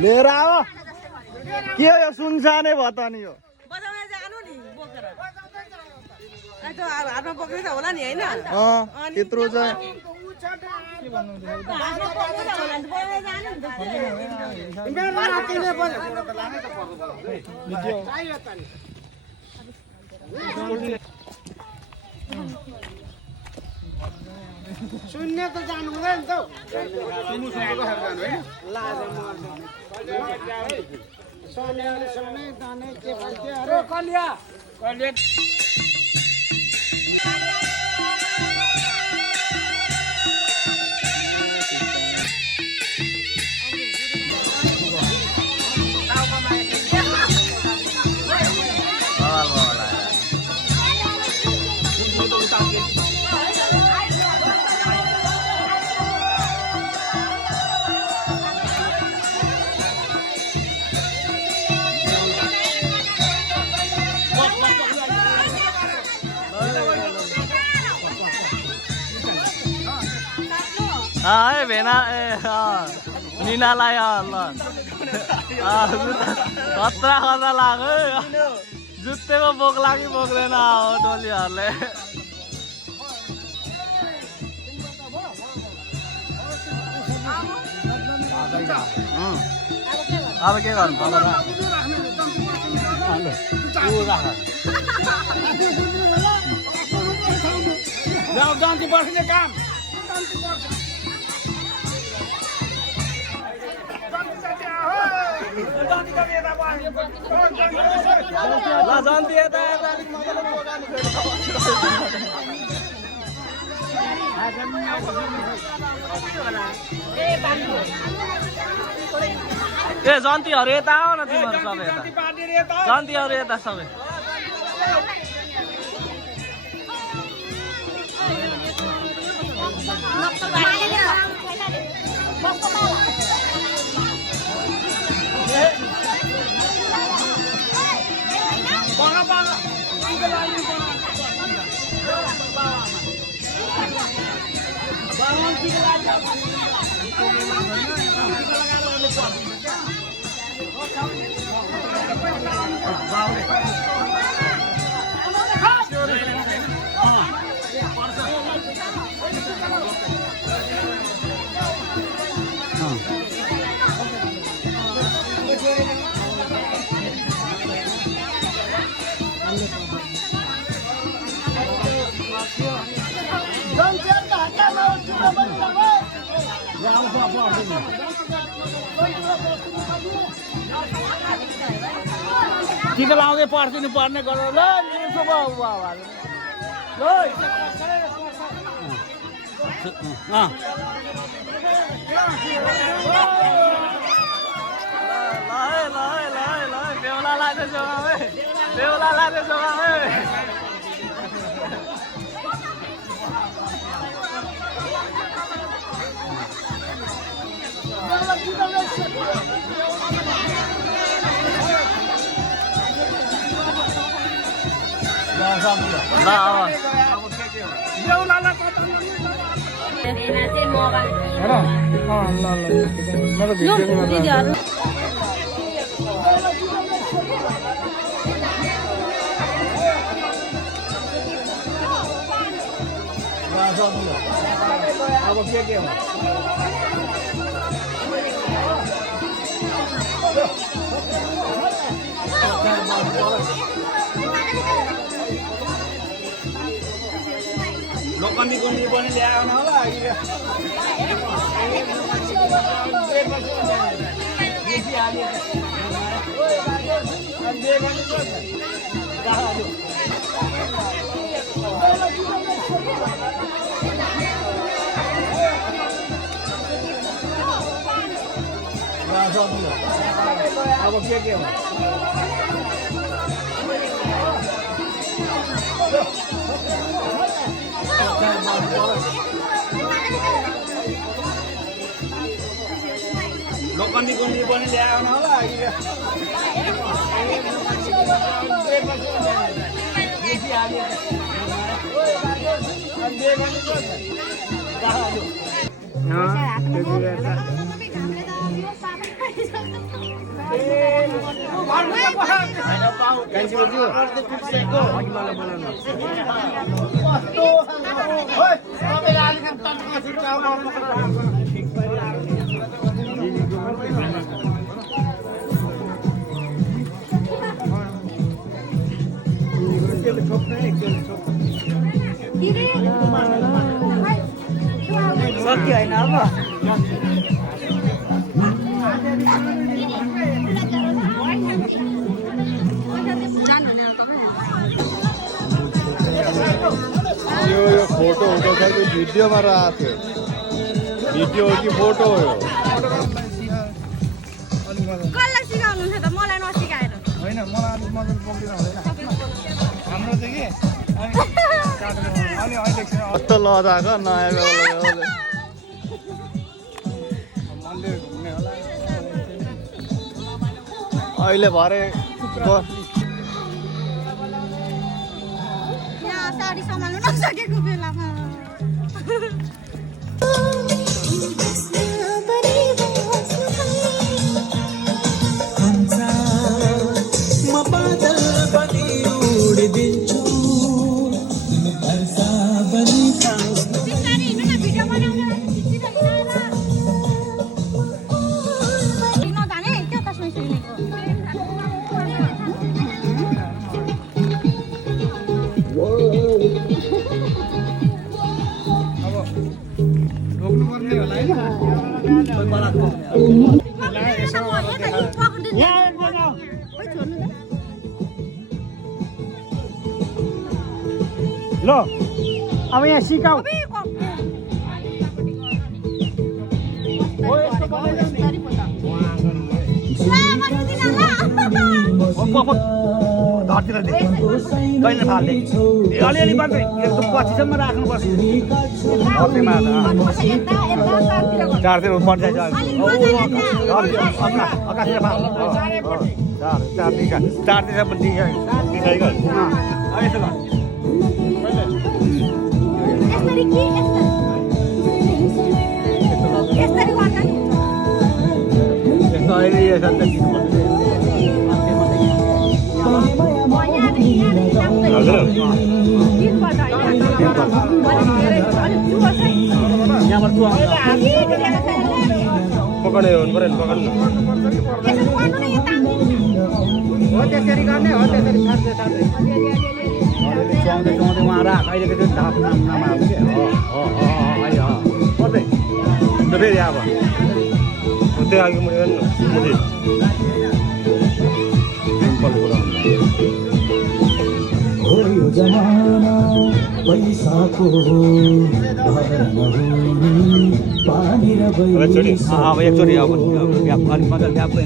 लिएर आऊ के हो यो सुनसानै भयो त नि यो बजाउन जानु नि बोकेर त्यो हातमा बोक्दै त होला नि हैन त्यत्रो चाहिँ शून्य त जानु हुँदैन त है भेना निनालाई ल खतरा खतरा लाग्यो जुत्तेको बोक लागि बोक्दैन टोलीहरूले अब के गर्नु जान्ती बस्ने काम ल जन्ती यता यता अलिक मजाले बोकाउनु ए जन्तीहरू यता आऊ न तिमीहरू सबै यता जन्तीहरू यता सबै टिका लाउँदै पर्दिनु पर्ने गरेर ल बेहुला लाग्यो जोगामै बेहुला लाग्यो जोगामै अब के हो लोकनी कोनी पनि ल्याउन होला अब के हो लोकनी कोनी पनि ल्याउन होला सक्यो होइन अब यो फोटो हो कि भिडियोमा राख्यो भिडियो हो कि फोटो हो कसलाई सिकाउनुहुन्छ त मलाई नसिकाएर होइन मलाई अलिक मजाले बोक्दिन हुँदैन हाम्रो चाहिँ के अनि अहिले कस्तो लजाको नयाँ मन्दिर घुम्ने होला अहिले भरे यहाँ साडी सम्हाल्नु नसकेको बेलामा रोक्नुपर्ने होला होइन ल अब यहाँ सिकाऊ धरतिर कहिले फाल्ने अलिअलि मात्रै एकदम पछिसम्म राख्नुपर्छ चारतिर पर्छ आकाशतिर चारतिर पनि यसो पकड्ने हो भने पकड्नु हो त्यसरी गर्ने हो त्यसरी छाड्दै छाड्दै चौँदै चौँदै उहाँ राख अहिलेको त्यो ढाप नमार्नु के अहिले पर्दै त्यो फेरि अब त्यो अघि मुनि गर्नु सिम्पल कुरा यो जमाना पैसाको पानी र अब एकचोटि अब अलिक मजाले ल्यापै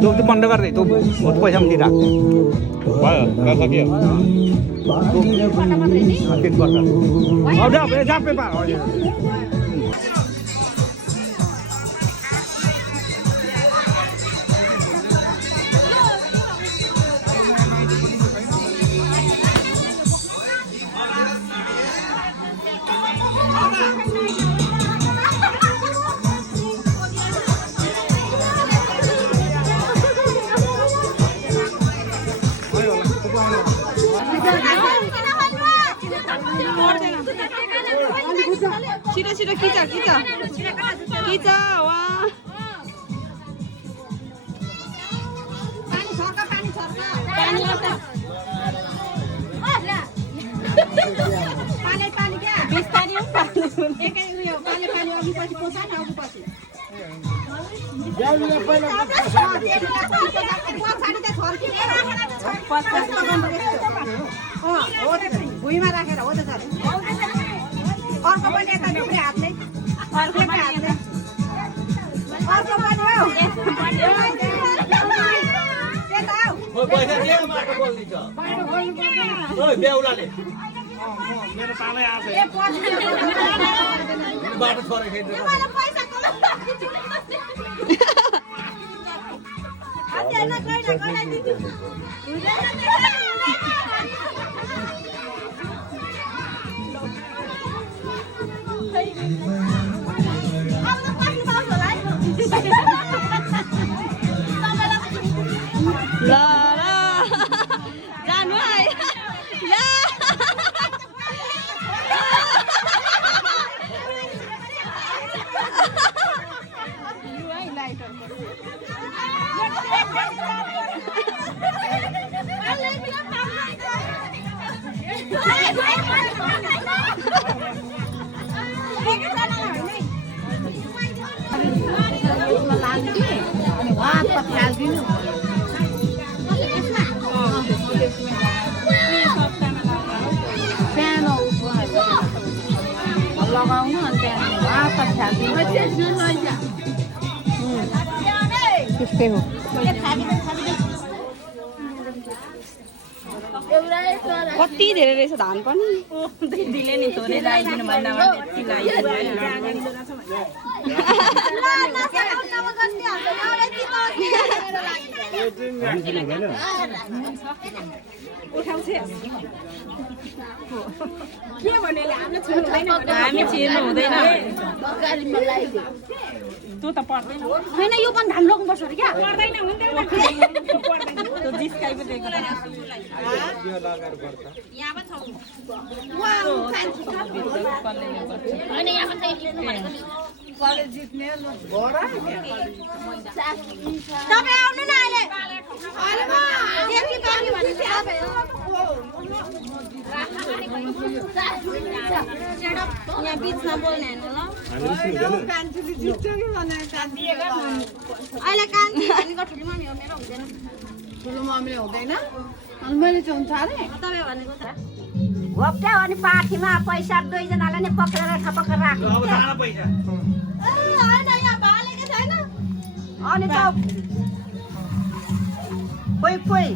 त्यो बन्द गर्दै त्यो पैसा पनि दिइराख्छ छिटो छिटो खिच खिच खिच वा पानी छर्क पानी छर्क पानी पानी पानी क्या बिस्तारी हो पानी एकै उयो पानी पानी अघि पछि पोसा न अघि पछि जाउले पहिला भुइँमा राखेर हो त सर अर्को पनि यता ढुक्रे हातले अर्को पनि हातले अर्को पनि हो त्यता आऊ पैसा दिएर माटो बोल्दिन्छ ओइ बेहुलाले मेरो पालै आछ ए पछि बाटो छोरे खेद्नु मलाई पैसा को अझै न गइला गइला दिदी लगाउनु अनि त्यस्तै हो कति धेरै रहेछ धान पनि दिदीले नि थोरै लगाइदिनु भन्दामा त्यति हामी छिर्नु हुँदैन त्यो त पर्दैन होइन यो पनि धान रोक्नुपर्छ अरे क्या पर्दैन तपाईँ आउनु न यहाँ बिचमा बोल्ने अहिले ठुलो मम्मी हो मेरो हुँदैन ठुलो मम्मीले हुँदैन अनि मैले चाहिँ हुन्छ अरे तपाईँ भनेको त घोप्ट्या अनि पाठीमा पैसा दुईजनालाई नै पक्रेर ठपक्क राख्नु अनि त कोही कोही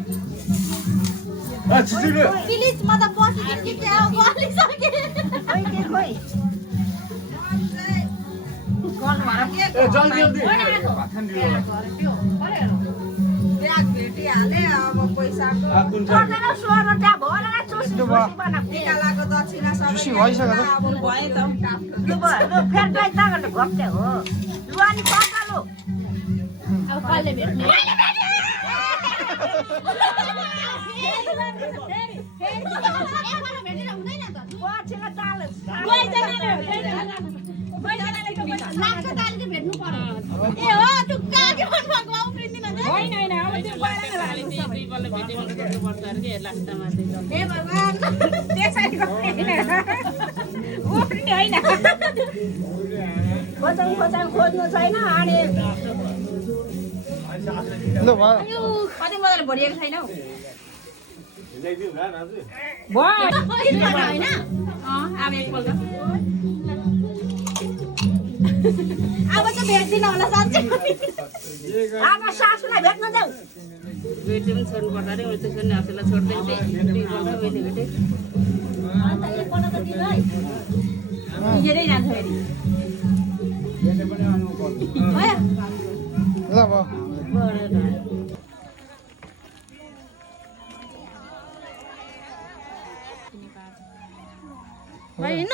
प्लिज म त बसिदिन्छु के हो बसिसके कोही के कोही खोज्नु छैन अनि कति मजाले भरिएको छैन अब एकपल्ट अब त भेट्दिन होला साँच्चै अब सासूलाई भेट्न जाऊ भेट्नु पनि छोड्नु पर्छ अरे मैले त्यसरी आफूलाई छोड्दै मैले भेटेँ अन्त एकपल्ट त दिनु है हिँडेरै जान्छ फेरि ल होइन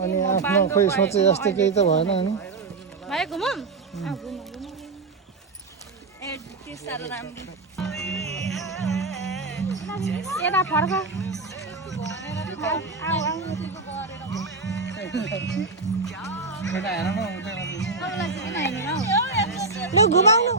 अनि आफ्नो खोइ सोचे जस्तो केही त भएन नि भाइ घुमौँ यता फर्क लु घुमाउनु